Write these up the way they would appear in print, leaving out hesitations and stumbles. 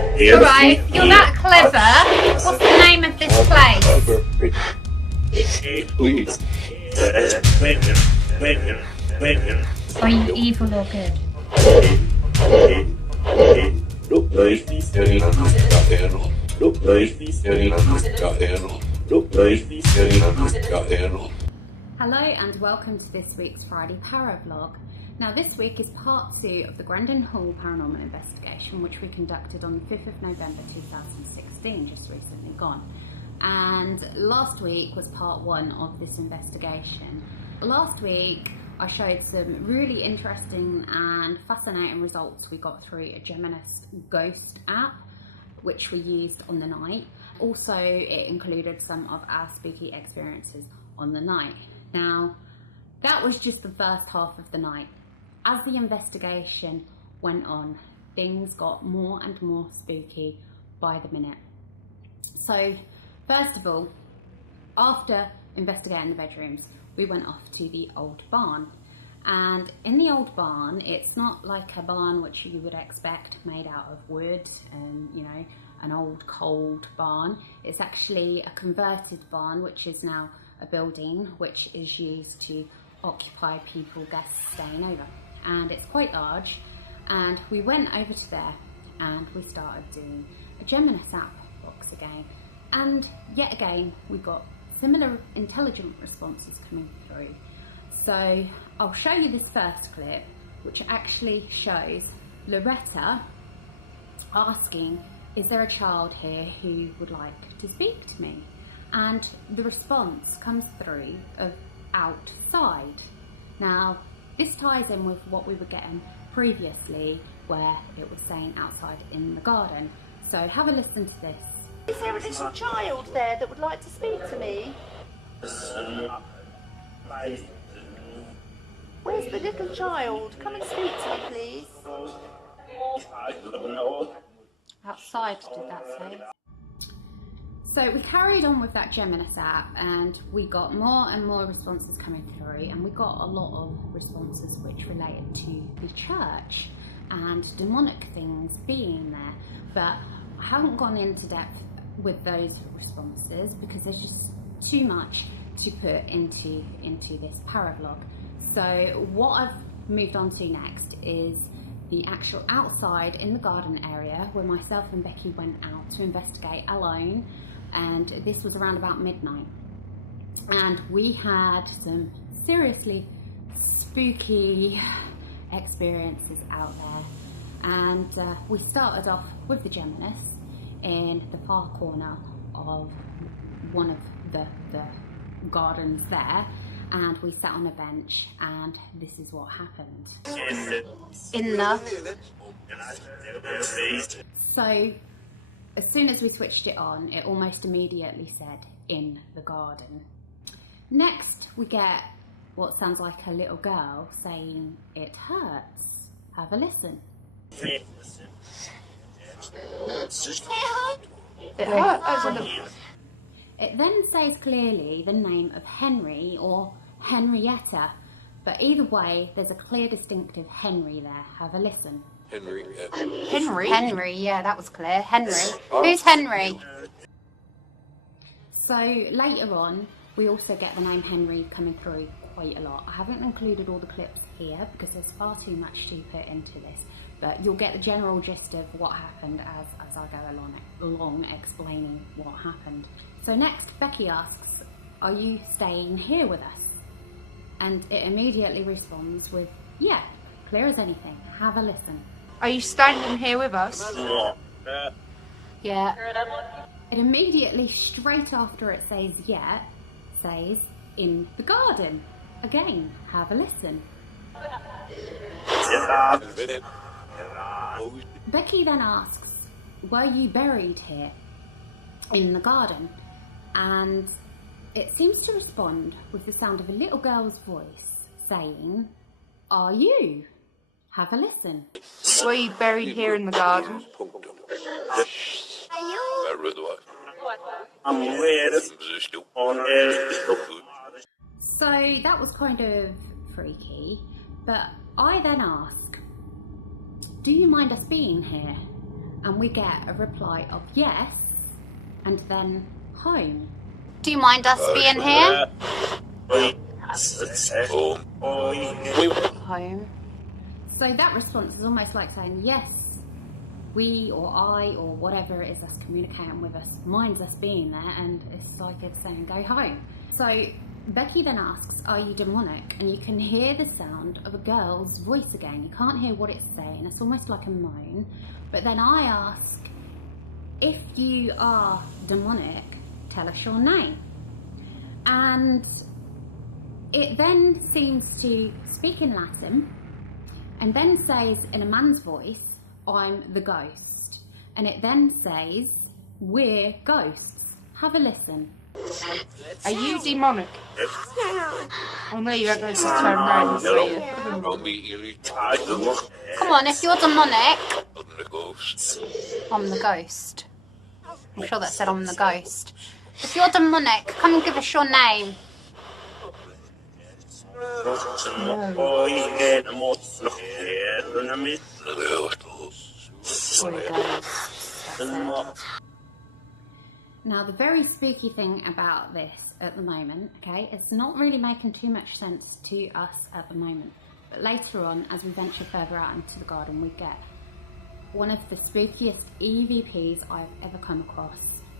Alright, you're that clever. What's the name of this place? Are you evil or good? Hello and welcome to this week's Friday ParaVlog. Now this week is part 2 of the Grendon Hall Paranormal Investigation, which we conducted on the 5th of November 2016, just recently gone. And last week was part 1 of this investigation. Last week I showed some really interesting and fascinating results we got through a Geminus ghost app, which we used on the night. Also, it included some of our spooky experiences on the night. Now, that was just the first half of the night. As the investigation went on, things got more and more spooky by the minute. So, first of all, after investigating the bedrooms, we went off to the old barn. And in the old barn, it's not like a barn which you would expect made out of wood and, you know, an old cold barn. It's actually a converted barn, which is now a building which is used to occupy people, guests staying over. And it's quite large. And we went over to there and we started doing a Geminus app box again. And yet again, we got similar intelligent responses coming through. So I'll show you this first clip, which actually shows Loretta asking, is there a child here who would like to speak to me? And the response comes through of outside. Now, this ties in with what we were getting previously, where it was saying outside in the garden. So have a listen to this. Is there a little child there that would like to speak to me? Where's the little child? Come and speak to me, please. Outside, did that say? So we carried on with that Geminus app and we got more and more responses coming through, and we got a lot of responses which related to the church and demonic things being there. But I haven't gone into depth with those responses because there's just too much to put into this ParaVlog. So what I've moved on to next is the actual outside in the garden area where myself and Becki went out to investigate alone, and this was around about midnight. And we had some seriously spooky experiences out there. And we started off with the Geminus in the far corner of one of the gardens there, and we sat on a bench, and this is what happened. So as soon as we switched it on, it almost immediately said in the garden. Next we get what sounds like a little girl saying it hurts. Have a listen. It hurts. It then says clearly the name of Henry or Henrietta, but either way there's a clear distinctive Henry there. Have a listen. Henry? Henry, yeah, that was clear. Henry. Who's Henry? So later on we also get the name Henry coming through quite a lot. I haven't included all the clips here because there's far too much to put into this, but you'll get the general gist of what happened as I go along explaining what happened. So next, Becki asks, are you staying here with us? And it immediately responds with, yeah, clear as anything. Have a listen. Are you standing here with us? Yeah. It immediately, straight after it says yeah, says in the garden. Again, have a listen. Becki then asks, were you buried here in the garden? And it seems to respond with the sound of a little girl's voice saying, are you? Have a listen. Were you buried here in the garden? So that was kind of freaky, but I then ask, do you mind us being here? And we get a reply of yes, and then home. Do you mind us being here? Home. So that response is almost like saying yes, we or I or whatever it is that's communicating with us minds us being there, and it's like it's saying go home. So Becki then asks, are you demonic? And you can hear the sound of a girl's voice again. You can't hear what it's saying, it's almost like a moan. But then I ask, if you are demonic, tell us your name. And it then seems to speak in Latin, and then says in a man's voice, I'm the ghost. And it then says, we're ghosts. Have a listen. Are you demonic? Oh no, you ain't going to turn around and say it. Come on, if you're demonic, I'm the ghost. I'm sure that said I'm the ghost. If you're demonic, come and give us your name. Now, the very spooky thing about this at the moment, okay, it's not really making too much sense to us at the moment. But later on, as we venture further out into the garden, we get one of the spookiest EVPs I've ever come across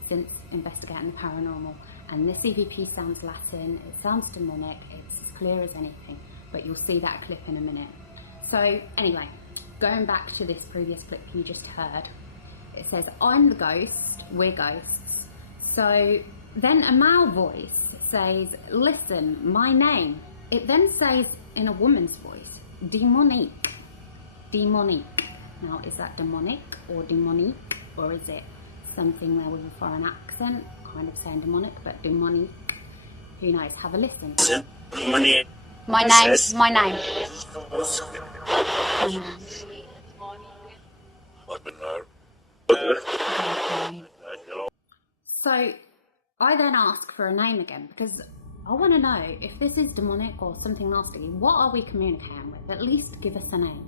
since investigating the paranormal. And this EVP sounds Latin, it sounds demonic, it's as clear as anything, but you'll see that clip in a minute. So anyway, going back to this previous clip you just heard, it says, I'm the ghost, we're ghosts. So then a male voice says, listen, my name. It then says in a woman's voice, demonique, demonique. Now, is that demonic or demonique, or is it something there with a foreign accent, kind of saying demonic, but demonique? Who knows? Have a listen. My name, my name. So I then ask for a name again, because I want to know if this is demonic or something nasty. What are we communicating with? At least give us a name.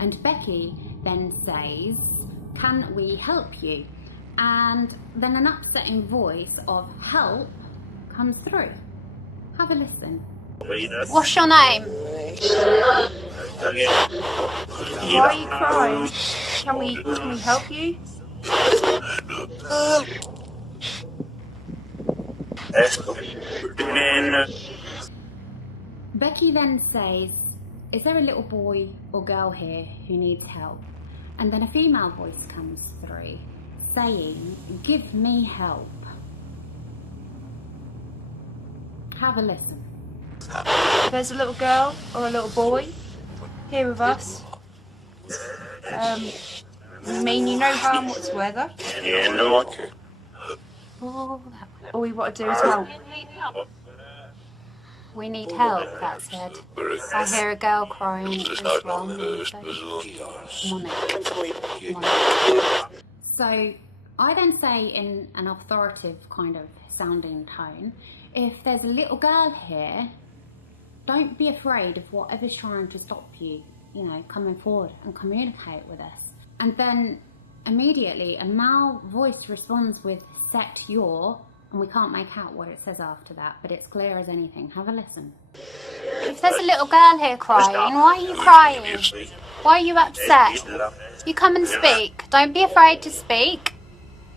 And Becki then says, can we help you? And then an upsetting voice of help comes through. Have a listen. What's your name? Why are you crying? Can we help you? Becki then says, is there a little boy or girl here who needs help? And then a female voice comes through saying, give me help. Have a listen. If there's a little girl or a little boy here with us, mean you no harm whatsoever. All we want to do is help. We need help, that said. I hear a girl crying as well. So I then say in an authoritative kind of sounding tone, if there's a little girl here, don't be afraid of whatever's trying to stop you, coming forward and communicate with us. And then immediately a male voice responds with set your, and we can't make out what it says after that, but it's clear as anything. Have a listen. If there's a little girl here crying, why are you crying? Why are you upset? You come and speak. Don't be afraid to speak.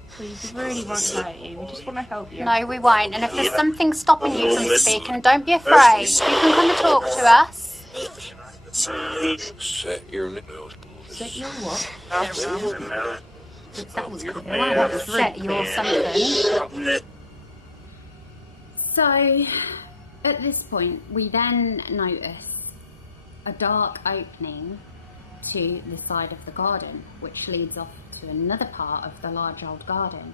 Please, we really won't hurt you. We just want to help you. No, we won't. And if there's something stopping you from speaking, don't be afraid. You can come and talk to us. Set your nose. Set your what? That was clear. That was set your something. So at this point, we then notice a dark opening to the side of the garden, which leads off to another part of the large old garden.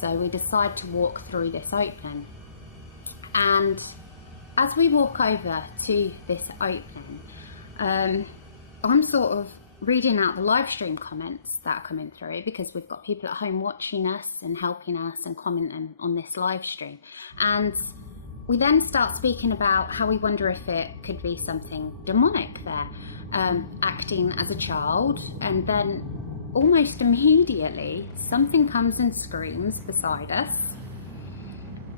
So we decide to walk through this opening. And as we walk over to this opening, I'm sort of reading out the live stream comments that are coming through, because we've got people at home watching us and helping us and commenting on this live stream. And we then start speaking about how we wonder if it could be something demonic there, acting as a child. And then almost immediately, something comes and screams beside us.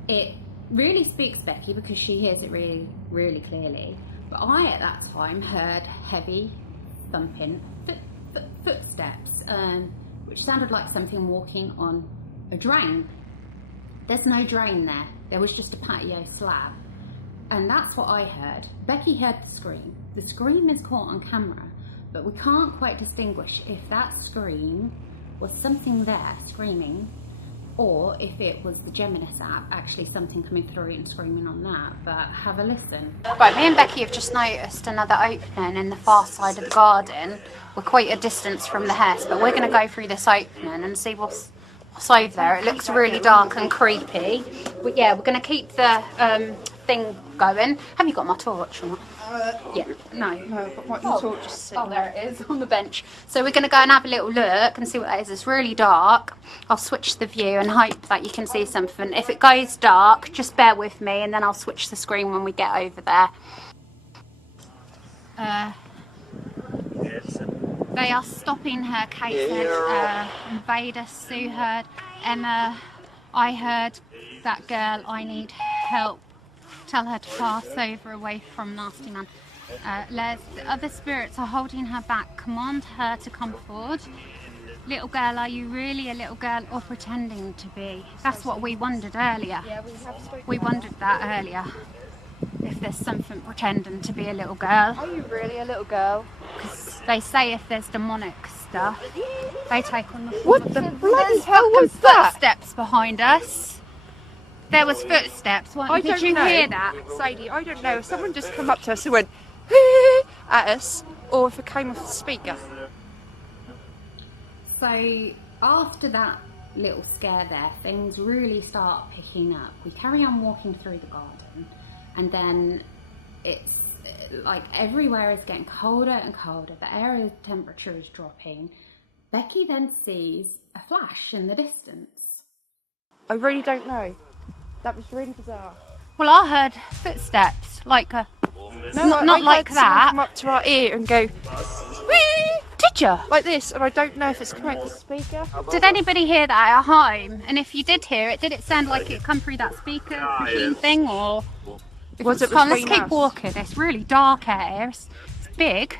It really spooks Becki because she hears it really, really clearly. But I, at that time, heard heavy thumping footsteps, which sounded like something walking on a drain. There's no drain there. There was just a patio slab. And that's what I heard. Becki heard the scream. The scream is caught on camera, but we can't quite distinguish if that scream was something there screaming, or if it was the Geminus app, actually something coming through and screaming on that. But have a listen. Right, me and Becki have just noticed another opening in the far side of the garden. We're quite a distance from the house, but we're going to go through this opening and see what's over there. It looks really dark and creepy. But yeah, we're going to keep the thing going. Have you got my torch or not? Yeah, no. No, I've got my torch just sitting. Oh, there it is on the bench. So we're going to go and have a little look and see what that is. It's really dark. I'll switch the view and hope that you can see something. If it goes dark, just bear with me, and then I'll switch the screen when we get over there. They are stopping her. Kate said, Invader, Sue heard, Emma, I heard, that girl, I need help. Tell her to pass over away from Nasty Man. Les, the other spirits are holding her back. Command her to come forward. Little girl, are you really a little girl or pretending to be? That's what we wondered earlier. Yeah, we wondered that earlier. If there's something pretending to be a little girl. Are you really a little girl? Because they say if there's demonic stuff, they take on the form What of the some- bloody There's hell was fucking that? Footsteps behind us. There was footsteps. What, did you hear that? Sadie, I don't know if someone just come up to us and went at us, or if it came off the speaker. So after that little scare there, things really start picking up. We carry on walking through the garden, and then it's like everywhere is getting colder and colder. The area temperature is dropping. Becki then sees a flash in the distance. I really don't know. That was really bizarre. Well, I heard footsteps, like a... No, not I like heard someone that. come up to our ear and go, wee, Did you? like this, and I don't know if it's coming out the speaker. Did anybody hear that at home? And if you did hear it, did it sound like it come through that speaker machine thing, or... Was it Come, let's between keep us? walking. It's really dark out here. It's big.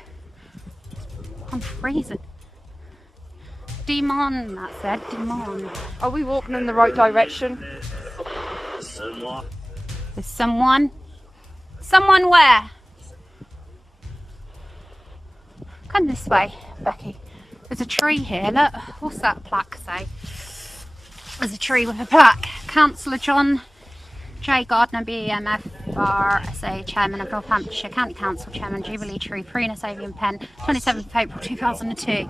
I'm freezing. Demon, that said. Demon. Are we walking in the right direction? There's someone. Someone where? Come this way, Becki. There's a tree here. Look. What's that plaque say? There's a tree with a plaque. Councillor John J. Gardner, BEMF, RSA, Chairman of Northamptonshire County Council, Chairman, Jubilee Tree, Preenus Avian Pen, 27th of April 2002.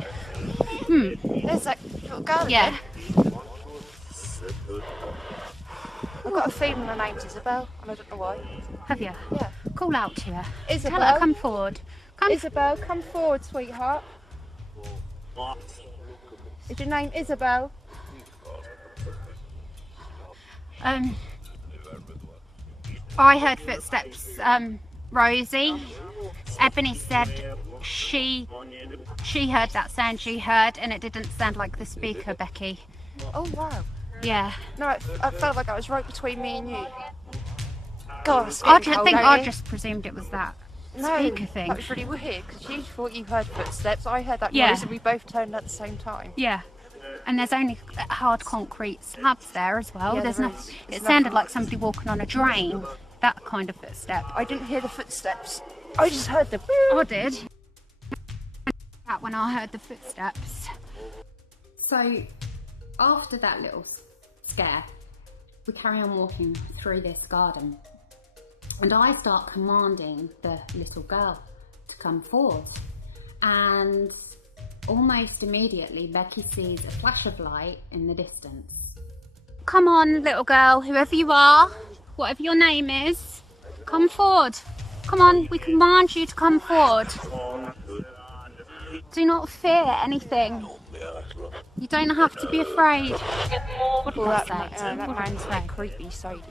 There's that little girl Yeah. again. I've got a feeling her name's Isabel, and I don't know why. Have you? Yeah. Call out to her. Isabel? Tell her come forward. Come. Isabel, come forward, sweetheart. Is your name Isabel? I heard footsteps. Rosie. Ebony said she heard that sound she heard, and it didn't sound like the speaker, Becki. Oh wow. Yeah. No, I felt like that was right between me and you. God, it's I getting don't cold think out I here. just presumed it was that No, speaker thing. that was really weird because you thought you heard footsteps. I heard that Yeah. noise, and we both turned at the same time. Yeah. And there's only hard concrete slabs there as well. Yeah, There's there no, is. it There's sounded nothing. like somebody walking on a drain. That kind of footstep. I didn't hear the footsteps. I just heard the. I did. That when I heard the footsteps. So after that little scare, we carry on walking through this garden, and I start commanding the little girl to come forward, and almost immediately Becki sees a flash of light in the distance. Come on, little girl, whoever you are, whatever your name is, come forward. Come on, we command you to come forward. Do not fear anything. You don't have to be afraid. What did Well, I that, say? that What did I man's say? like creepy, Sadie.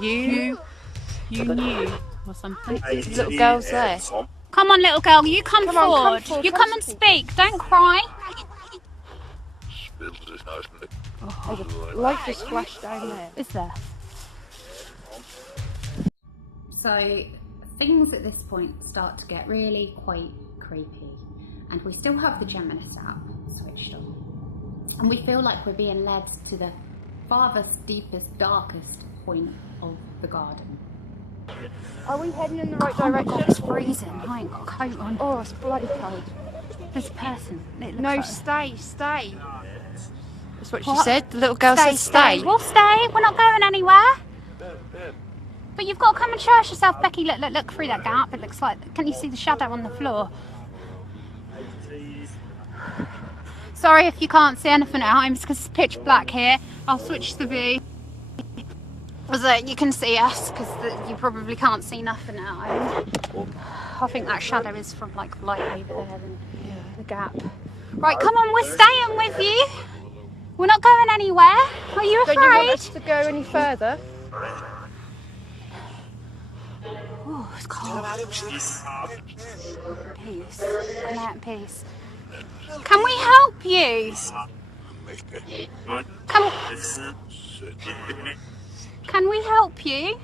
You knew or something. The little girl's there. Come on, little girl, you come forward. forward. You come and speak. Don't cry. Oh, the light just flashed down there. Is there? So things at this point start to get really quite creepy, and we still have the Geminus app switched on, and we feel like we're being led to the farthest, deepest, darkest point of the garden. Are we heading in the right Oh my direction? God, it's freezing. I ain't got a coat on. Oh, it's bloody cold. There's a person. It looks No, like- stay. That's what she What? said. The little girl said stay. We'll stay. We're not going anywhere. But you've got to come and show us yourself, Becki. Look through that gap. It looks like. Can you see the shadow on the floor? Sorry if you can't see anything at home. It's because it's pitch black here. I'll switch the view so you can see us, because you probably can't see nothing at home. I think that shadow is from like light over there and the gap. Right, come on, we're staying with you. We're not going anywhere. Are you afraid? Don't you want us to go any further? Oh, it's cold. Peace. Come out in peace. Can we help you? Can we help you?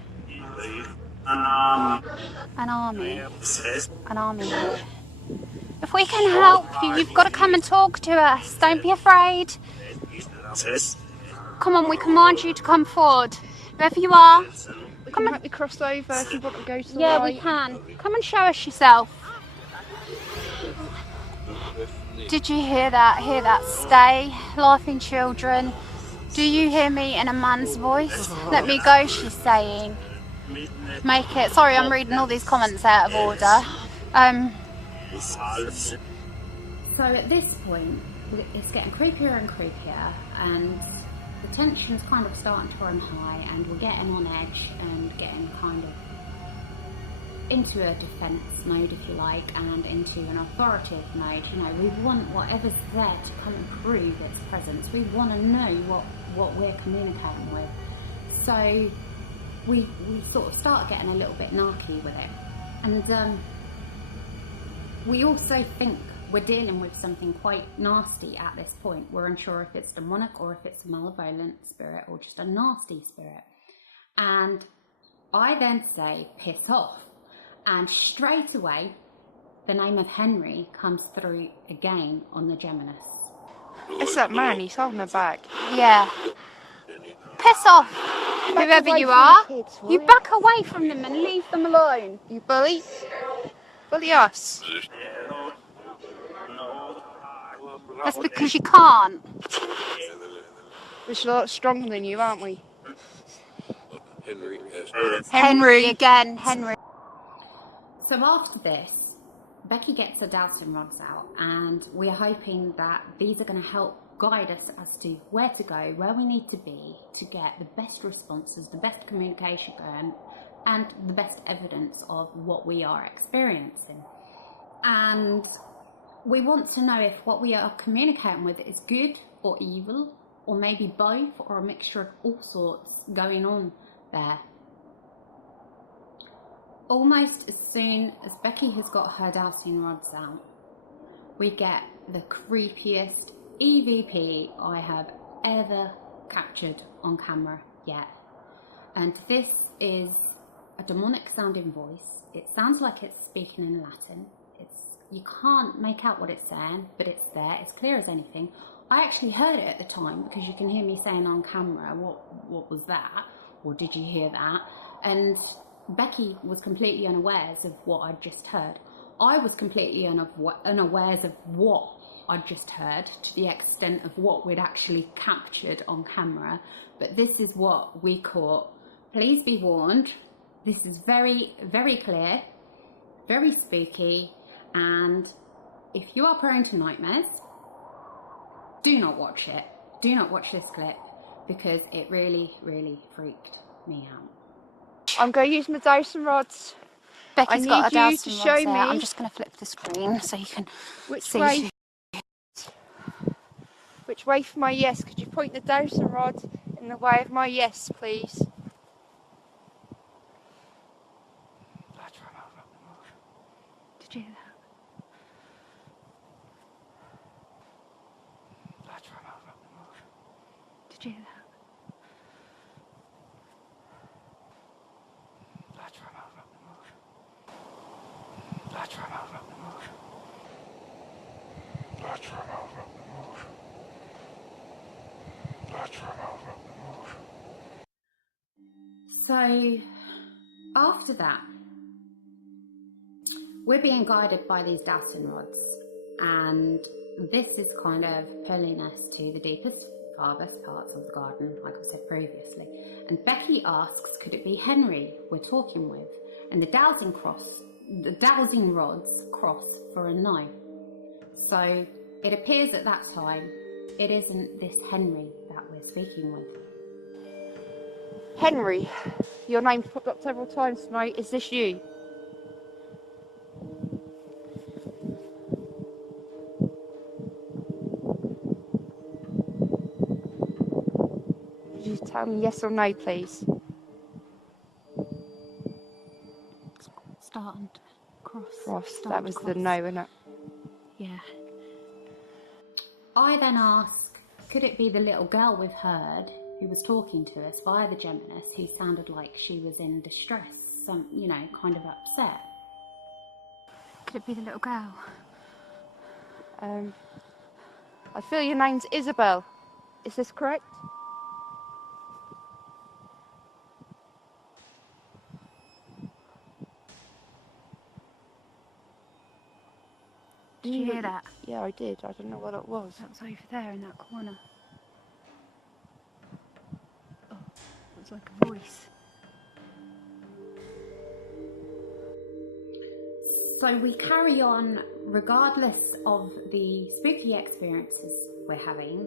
An army. An army. If we can help you, you've got to come and talk to us. Don't be afraid. Come on, we command you to come forward. Wherever you are. We can help you cross over if you want to go to the Yeah, right. we can. Come and show us yourself. Did you hear that? Hear that? Stay, laughing children. Do you hear me in a man's voice? Let me go, she's saying. Make it. Sorry, I'm reading all these comments out of order. So at this point, it's getting creepier and creepier, and the tension's kind of starting to run high, and we're getting on edge and getting kind of into a defence mode, if you like, and into an authoritative mode. You know, we want whatever's there to come and prove its presence. We want to know what we're communicating with. So we sort of start getting a little bit narky with it. And we also think we're dealing with something quite nasty at this point. We're unsure if it's demonic or if it's a malevolent spirit or just a nasty spirit. And I then say, piss off. And straight away, the name of Henry comes through again on the Geminus. It's that man, he's holding her back. Yeah. Piss off, whoever away you from are. the kids, will You you? back away from them and leave them alone. You bully? Bully us. That's because you can't. We're a lot stronger than you, aren't we? Henry again, Henry. So after this, Becki gets her dowsing rods out, and we're hoping that these are going to help guide us as to where to go, where we need to be to get the best responses, the best communication going, and the best evidence of what we are experiencing. And we want to know if what we are communicating with is good or evil, or maybe both, or a mixture of all sorts going on there. Almost as soon as Becki has got her dowsing rods out, we get the creepiest EVP I have ever captured on camera yet. And this is a demonic sounding voice. It sounds like it's speaking in Latin. You can't make out what it's saying, but it's there. It's clear as anything. I actually heard it at the time, because you can hear me saying on camera, what was that? Or did you hear that? And Becki was completely unawares of what I'd just heard. I was completely unawares of what I'd just heard, to the extent of what we'd actually captured on camera. But this is what we caught. Please be warned, this is very, very clear, very spooky, and if you are prone to nightmares, do not watch it. Do not watch this clip, because it really, really freaked me out. I'm going to use my dowsing rods. Becky's got her need you dowsing to rods show there. me I'm just going to flip the screen so you can Which see. way? Which way for my yes? Could you point the dowsing rod in the way of my yes, please? Did Did you hear that? Did you hear that? So after that, we're being guided by these dowsing rods, and this is kind of pulling us to the deepest, farthest parts of the garden, like I said previously. And Becki asks, could it be Henry we're talking with? And the dowsing rods cross for a no. So it appears at that time it isn't this Henry that we're speaking with. Henry, your name's popped up several times tonight. Is this you? Could you tell me yes or no, please? Start and cross. Ross, Start that and was cross. the no, innit? Yeah. I then ask, could it be the little girl we've heard who was talking to us via the Geminus, who sounded like she was in distress, you know, kind of upset? Could it be the little girl? I feel your name's Isabel. Is this correct? Did you hear that? Yeah, I did. I don't know what it was. That was over there in that corner. Oh, it was like a voice. So we carry on regardless of the spooky experiences we're having,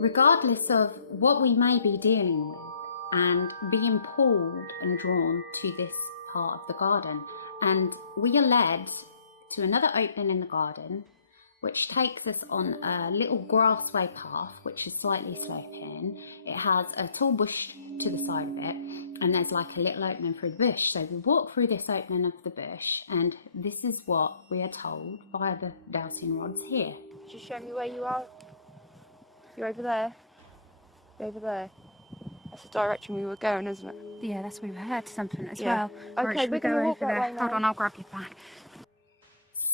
regardless of what we may be dealing with, and being pulled and drawn to this part of the garden. And we are led to another opening in the garden, which takes us on a little grassway path, which is slightly sloping. It has a tall bush to the side of it, and there's like a little opening through the bush. So we walk through this opening of the bush, and this is what we are told via the dowsing rods here. Could you show me where you are? You're over there. You're over there. That's the direction we were going, isn't it? Yeah, that's where we heard something as Yeah. well. Right, Okay, should we we're gonna go walk over that there? way Hold now. on, I'll grab your bag.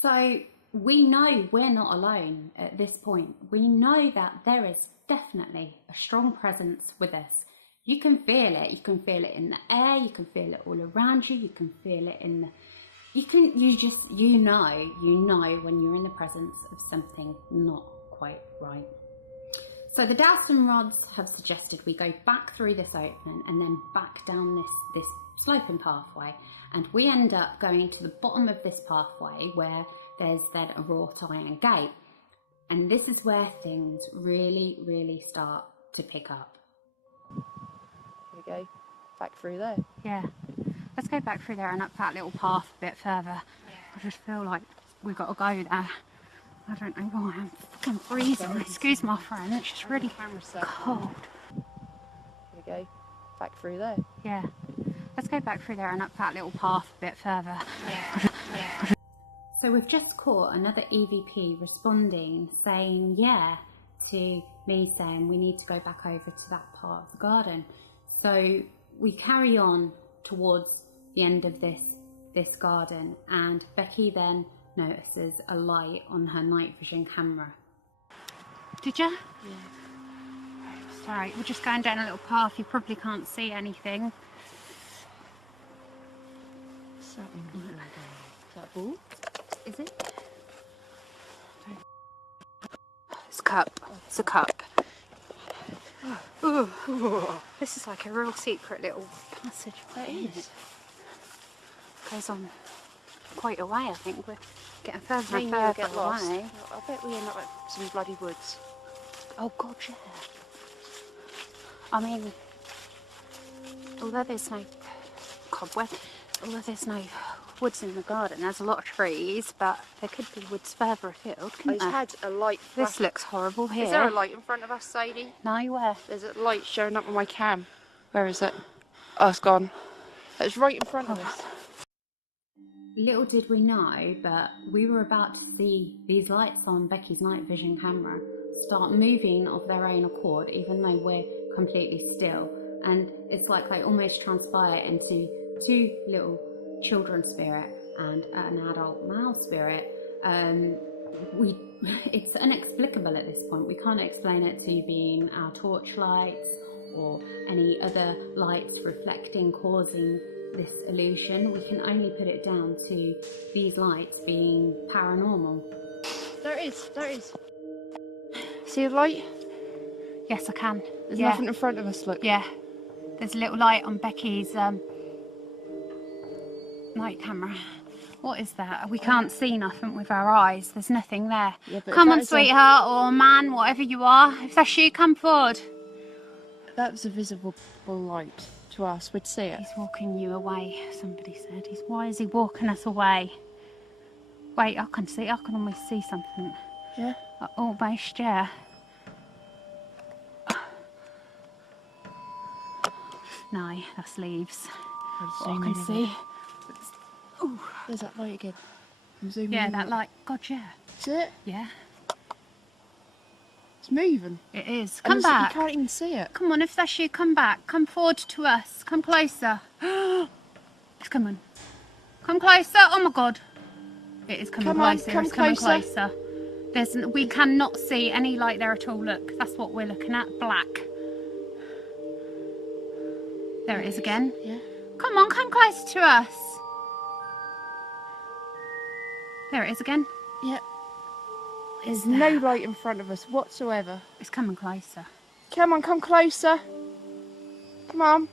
So we know we're not alone at this point. We know that there is definitely a strong presence with us. You can feel it. You can feel it in the air. You can feel it all around you. You can feel it in the... You know when you're in the presence of something not quite right. So the dowsing rods have suggested we go back through this opening and then back down this sloping pathway, and we end up going to the bottom of this pathway where there's then a wrought iron gate, and this is where things really start to pick up. Here we go. Back through there. Yeah. Let's go back through there and up that little path a bit further. I just feel like we've got to go there. I don't know why, I'm fucking freezing. Excuse my friend, it's just really cold. Here we go. Back through there. Yeah. Let's go back through there and up that little path a bit further. So we've just caught another EVP responding, saying yeah to me saying we need to go back over to that part of the garden. So we carry on towards the end of this garden, and Becki then notices a light on her night vision camera. Did you? Yeah. Sorry, we're just going down a little path. You probably can't see anything. Is that a ball? Is it? It's a cup. It's a cup. Ooh. This is like a real secret little passage. It is. Goes on quite a way, I think. We're getting further and You'll further get lost. away. I bet we end up like some bloody woods. Oh god, yeah. I mean, although there's no cobweb, although there's no woods in the garden, there's a lot of trees, but there could be woods further afield, couldn't I there? had a light. This looks horrible here. Is there a light in front of us, Sadie? No, where? There's a light showing up on my cam. Where is it? Oh, it's gone. It's right in front of us. little did we know, but we were about to see these lights on Becky's night vision camera start moving of their own accord, even though we're completely still. And it's like they almost transpire into two little children spirit and an adult male spirit. It's inexplicable at this point. We can't explain it to being our torch lights or any other lights reflecting, causing this illusion. We can only put it down to these lights being paranormal. There it is. See the light? Yes, I can. There's nothing in front of us, look. Yeah. There's a little light on Becky's night camera. What is that? We can't see nothing with our eyes. There's nothing there. Yeah, come on, sweetheart, or man, whatever you are. If that's you, come forward. That was a visible light to us. We'd see it. He's walking you away, somebody said. Why is he walking us away? Wait, I can almost see something. Yeah? Almost, yeah. No, that's leaves. What I can see. Ooh, there's that light again. Yeah, that light. God, yeah. Is it? Yeah. It's moving. It is. Come back. You can't even see it. Come on, if that's you, come back. Come forward to us. Come closer. It's coming. Come closer. Oh my God. It is coming closer. It's coming closer. We cannot see any light there at all. Look, that's what we're looking at. Black. There it is again. Yeah. Come on, come closer to us. There it is again. Yeah. There's no light in front of us whatsoever. It's coming closer. Come on, come closer. Come on.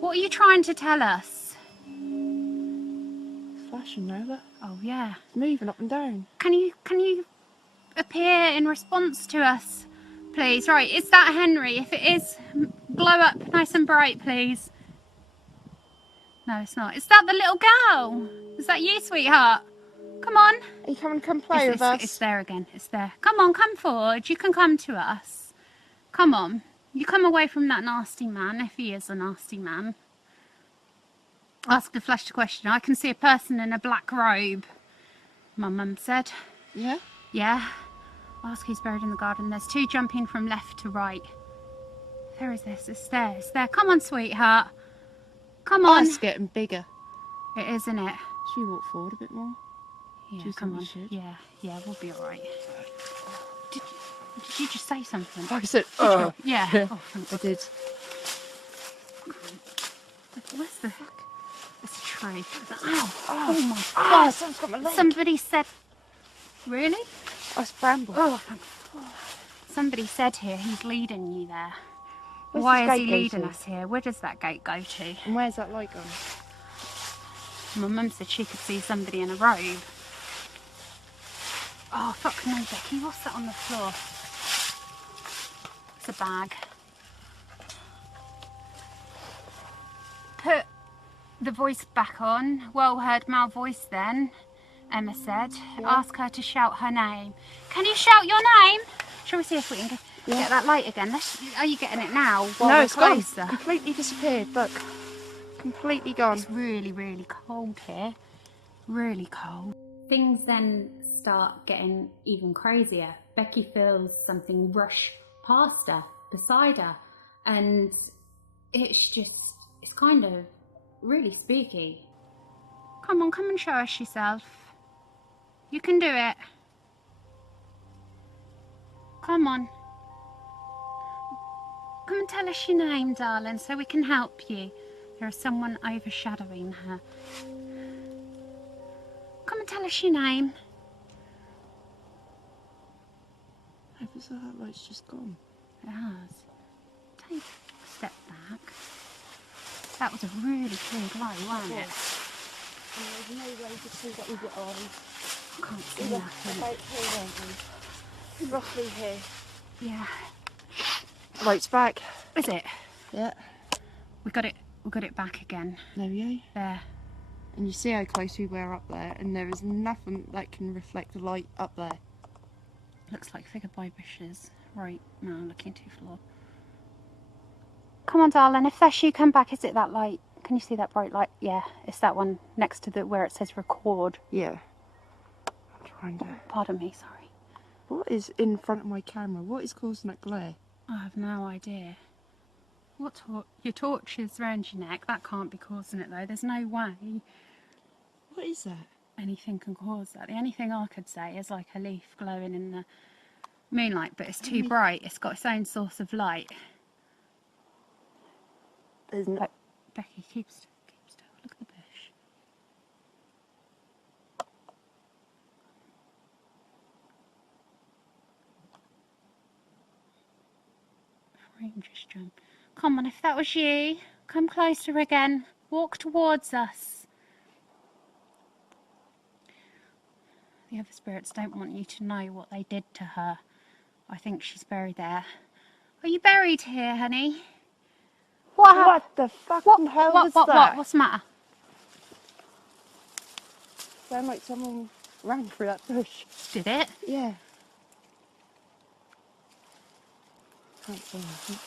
What are you trying to tell us? It's flashing now, look. Oh yeah. It's moving up and down. Can you appear in response to us, please? Right, is that Henry? If it is, blow up nice and bright, please. No, it's not. Is that the little girl? Is that you, sweetheart? Come on. Are you coming to come play with us? It's there again. It's there. Come on, come forward. You can come to us. Come on. You come away from that nasty man, if he is a nasty man. Ask the flash the question. I can see a person in a black robe, my mum said. Yeah? Yeah. Ask who's buried in the garden. There's two jumping from left to right. Where is this? It's there. It's there. Come on, sweetheart. Come on. It's getting bigger. It is, isn't it? Should we walk forward a bit more? Yeah, come on. Yeah, we'll be all right. Did you just say something? Like I said, yeah. Yeah, Oh, thanks. I did. Where's the... It's a tree. Ow! Oh my God! God! Someone's got my leg. Somebody said... Really? Oh, it's bramble. Oh, somebody said here he's leading you there. Where's Why this is he gate go leading to? us here? Where does that gate go to? And where's that light gone? My mum said she could see somebody in a robe. Oh, fuck no, Becki. What's that on the floor? It's a bag. Put the voice back on. Well heard male voice then, Emma said. Yeah. Ask her to shout her name. Can you shout your name? Shall we see if we can get that light again? Are you getting it now? No, it's gone. Closer? Completely disappeared. Look. Completely gone. It's really, really cold here. Really cold. Things then start getting even crazier. Becki feels something rush past her, beside her, and it's kind of really spooky. Come on, come and show us yourself. You can do it. Come on. Come and tell us your name, darling, so we can help you. There is someone overshadowing her. Come and tell us your name. How bizarre, that light's just gone. It has. Take a step back. That was a really clear glow, wasn't it? And there's no way to see that with your eyes. I can't see nothing. About here, aren't we? Roughly here. Yeah. Light's back. Is it? Yeah. We got it back again. There we go. There. And you see how close we were up there, and there is nothing that can reflect the light up there. Looks like figured by bushes. Right, now I'm looking to the floor. Come on, darling, if that's you, come back. Is it that light? Can you see that bright light? Yeah, it's that one next to the where it says record. Yeah. I'm trying to... Pardon me, sorry. What is in front of my camera? What is causing that glare? I have no idea. What your torch is around your neck. That can't be causing it though. There's no way What is that? anything can cause that. The only thing I could say is like a leaf glowing in the moonlight, but it's too bright. It's got its own source of light. There's no... Becki, keep still. Look at the bush. Frame just jumped. Come on, if that was you, come closer again. Walk towards us. The other spirits don't want you to know what they did to her. I think she's buried there. Are you buried here, honey? What the fucking hell was that? What's the matter? Sound like someone ran through that bush. Did it? Yeah. Can't see anything.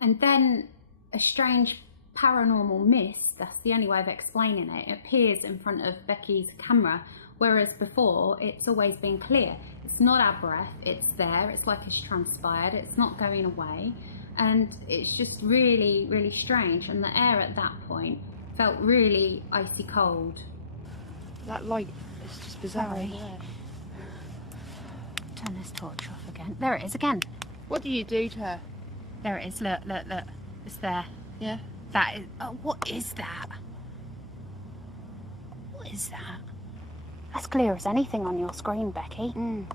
And then a strange paranormal mist, that's the only way of explaining it, appears in front of Becki's camera, whereas before it's always been clear. It's not our breath, it's there, it's like it's transpired, it's not going away, and it's just really, really strange. And the air at that point felt really icy cold. That light is just bizarre. Sorry. Turn this torch off again. There it is again. What do you do to her? There it is. Look. It's there. Yeah. That is. Oh, what is that? What is that? As clear as anything on your screen, Becki. Mm.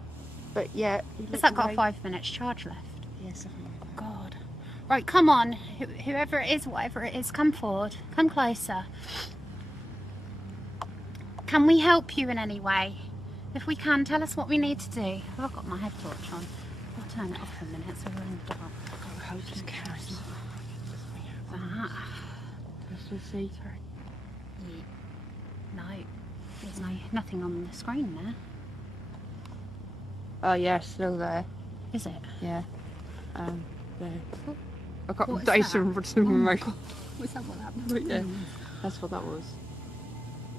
But yeah. Has that got 5 minutes charge left? Yeah, something like that. God. Right, come on. Whoever it is, whatever it is, come forward. Come closer. Can we help you in any way? If we can, tell us what we need to do. I've got my head torch on. I'll turn it off for a minute so we're in the dark. I've got a hose of carrots. That. Just to see through. No, there's nothing on the screen there. Oh yeah, still there. Is it? Yeah. There. Oh, I got what is Dyson that? remote. Was that what happened? But yeah, that's what that was.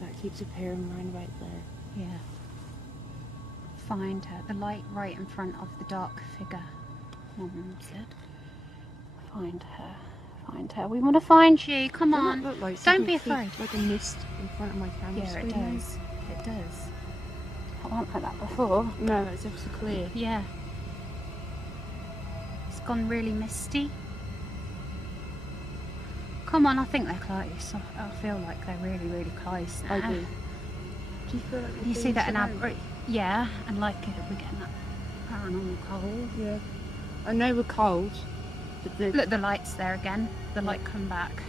That keeps appearing round about there. Yeah. Find her. The light right in front of the dark figure. Mum said. Find her. Find her. We want to find you. Come Doesn't on. that look like Don't be something afraid. like a mist in front of my camera Yeah, it screen? does. It does. I wasn't like that before. No, it's ever so clear. Yeah. It's gone really misty. Come on, I think they're close. I feel like they're really, really close now. I do. Do you feel like You see that in our... Yeah, and like we're getting that paranormal cold. Yeah. I know we're cold, but the... Look, the light's there again. The light come back.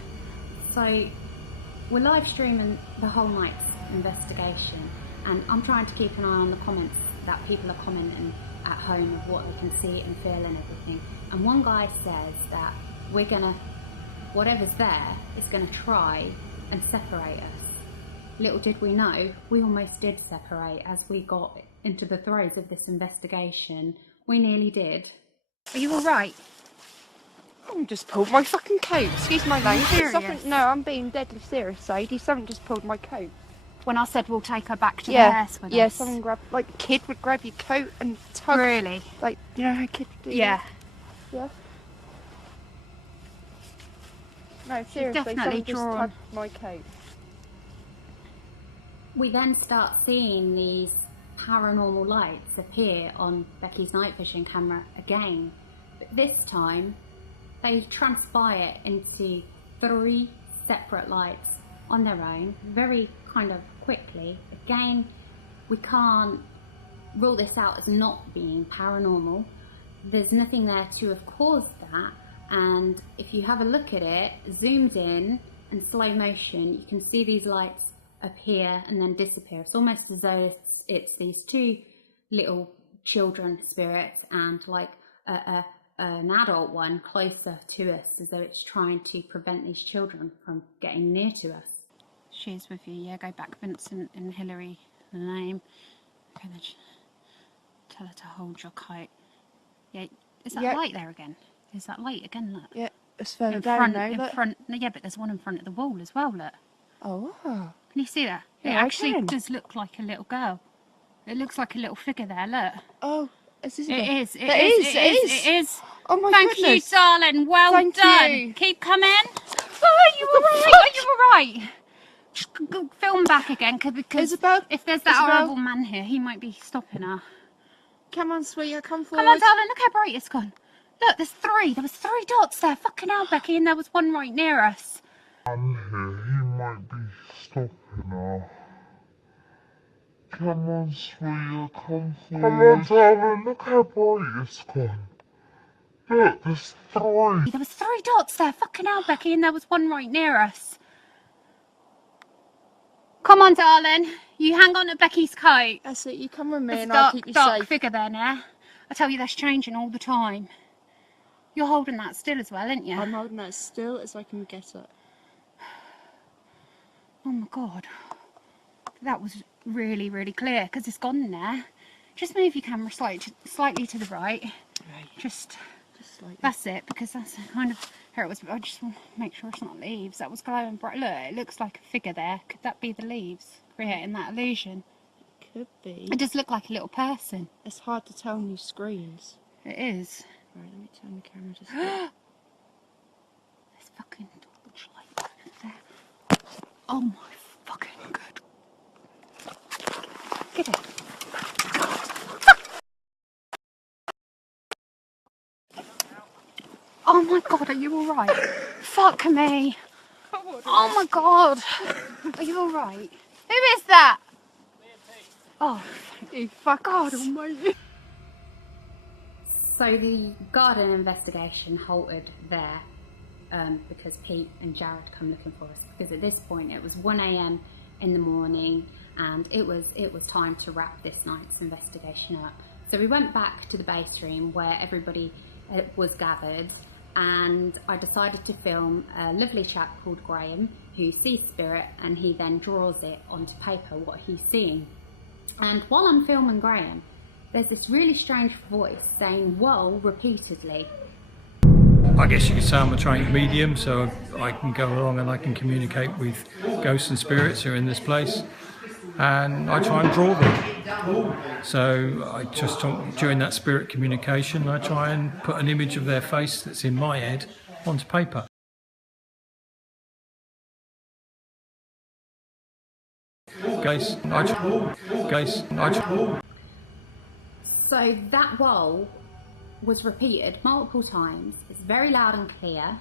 So we're live streaming the whole night's investigation, and I'm trying to keep an eye on the comments that people are commenting at home of what they can see and feel and everything. And one guy says that we're gonna, whatever's there is gonna try and separate us. Little did we know, we almost did separate as we got into the throes of this investigation. We nearly did. Are you alright? I just pulled my fucking coat. Excuse my language. serious? Something... No, I'm being deadly serious, Sadie. Someone just pulled my coat. When I said we'll take her back to the Yeah, house with yeah. us. Someone grabbed, like a kid would grab your coat and tug. Really? Like, you know how kids do. Yeah. Yeah. No, seriously. definitely someone just drawn. tugged my coat. We then start seeing these paranormal lights appear on Becki's night vision camera again, but this time they transpire into 3 separate lights on their own, very kind of quickly. Again, we can't rule this out as not being paranormal. There's nothing there to have caused that, and if you have a look at it, zoomed in and slow motion, you can see these lights appear and then disappear. It's almost as though it's these 2 little children spirits and like an adult one closer to us, as though it's trying to prevent these children from getting near to us. She's with you, yeah. Go back, Vincent and Hillary, the name. Okay, then tell her to hold your kite. Yeah, is that Yeah. light there again? Is that light again? Look. Yeah. It's further in down front, now, in look. front. No, yeah, but there's one in front of the wall as well. Look. Oh. Can you see that? Yeah, It I actually can. does look like a little girl. It looks like a little figure there. Look. Oh, is this It is. It is. Oh my Thank goodness. you, darling. Well Thank done. you. Keep coming. Oh, are you alright? Are you alright? Film back again, because Isabel? if there's that Isabel? horrible man here, he might be stopping her. Come on, sweetheart, come forward. Come on, darling. Look how bright it's gone. Look, there's 3. There was 3 dots there. Fucking hell, Becki, and there was one right near us. I'm here, he might be stopping her. Come on, sweetheart, come forward. Come on, darling, look how bright it's gone. Look, there's 3. There was 3 dots there. Fucking hell, Becki, and there was one right near us. Come on, darling. You hang on to Becky's coat. That's it, you come with me There's and a I'll keep you dark safe. figure there now. I tell you, that's changing all the time. You're holding that still as well, aren't you? I'm holding that as still as I can get it. Oh my God. That was really, really clear, because it's gone there. Just move your camera slightly to the right. Right. Just Like that's it, because that's kind of here it was. I just want to make sure it's not leaves. That was glowing bright. Look, it looks like a figure there. Could that be the leaves creating that illusion? Could be. It does look like a little person. It's hard to tell on these screens. It is. Right, let me turn the camera just a bit. There's fucking torchlight there. Oh my fucking good. Get it. Oh my God, are you alright? Fuck me. Oh my God. Are you alright? Who is that? Oh, You fuck God almighty. So the garden investigation halted there because Pete and Jared come looking for us, because at this point it was 1 AM in the morning and it was time to wrap this night's investigation up. So we went back to the base room where everybody was gathered, and I decided to film a lovely chap called Graham who sees spirit, and he then draws it onto paper what he's seeing. And while I'm filming Graham, there's this really strange voice saying "whoa" repeatedly. I guess you could say I'm a trained medium, so I can go along and I can communicate with ghosts and spirits who are in this place, and I try and draw them. So I just, during that spirit communication, I try and put an image of their face that's in my head onto paper. So that "whoa" was repeated multiple times. It's very loud and clear.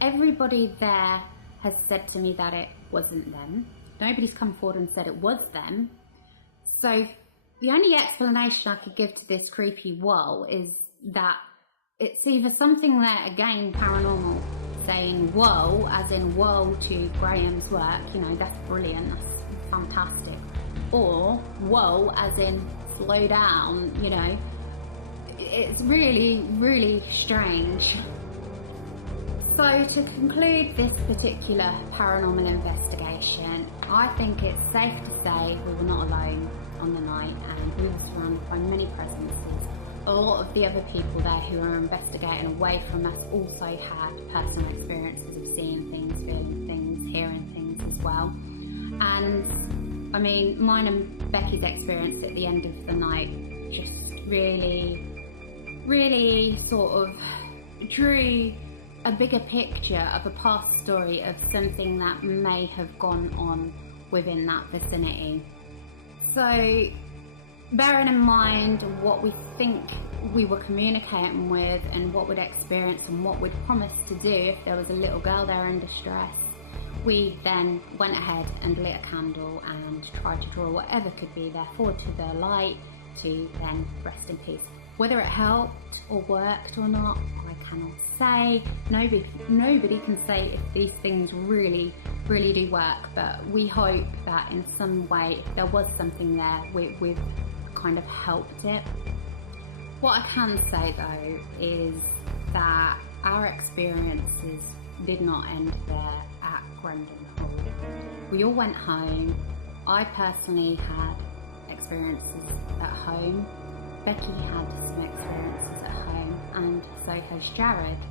Everybody there has said to me that it wasn't them. Nobody's come forward and said it was them. So the only explanation I could give to this creepy "whoa" is that it's either something there, again paranormal, saying "whoa" as in "whoa" to Graham's work, you know, that's brilliant, that's fantastic, or "whoa" as in slow down, you know. It's really, really strange. So to conclude this particular paranormal investigation, I think it's safe to say we were not alone on the night, and we were surrounded by many presences. A lot of the other people there who were investigating away from us also had personal experiences of seeing things, feeling things, hearing things as well. And I mean, mine and Becky's experience at the end of the night just really sort of drew a bigger picture of a past story of something that may have gone on within that vicinity. So bearing in mind what we think we were communicating with and what we'd experienced and what we'd promised to do if there was a little girl there in distress, we then went ahead and lit a candle and tried to draw whatever could be there forward to the light to then rest in peace. Whether it helped or worked or not, I cannot say. Nobody can say if these things really do work, but we hope that in some way, if there was something there, we've kind of helped it. What I can say though is that our experiences did not end there at Grendon Hall. We all went home. I personally had experiences at home. Becki had some experiences at home, and so has Jared.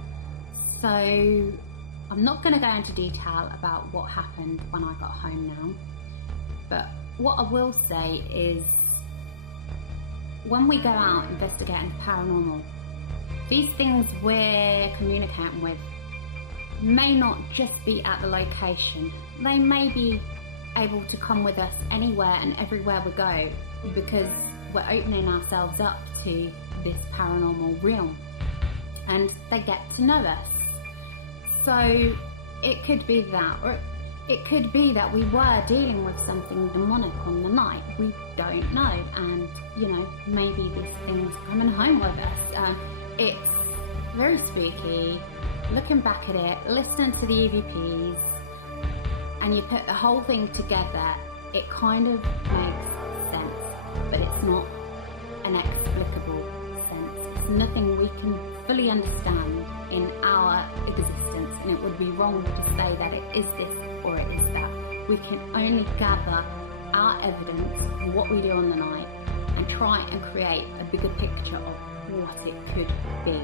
So I'm not going to go into detail about what happened when I got home now, but what I will say is when we go out investigating paranormal, these things we're communicating with may not just be at the location. They may be able to come with us anywhere and everywhere we go, because we're opening ourselves up to this paranormal realm and they get to know us. So it could be that, or it could be that we were dealing with something demonic on the night. We don't know, and you know, maybe this thing's coming home with us. It's very spooky. Looking back at it, listening to the EVPs, and you put the whole thing together, it kind of makes sense, but it's not an explicable sense. It's nothing we can fully understand in our existence, and it would be wrong to say that it is this or it is that. We can only gather our evidence, what we do on the night, and try and create a bigger picture of what it could be.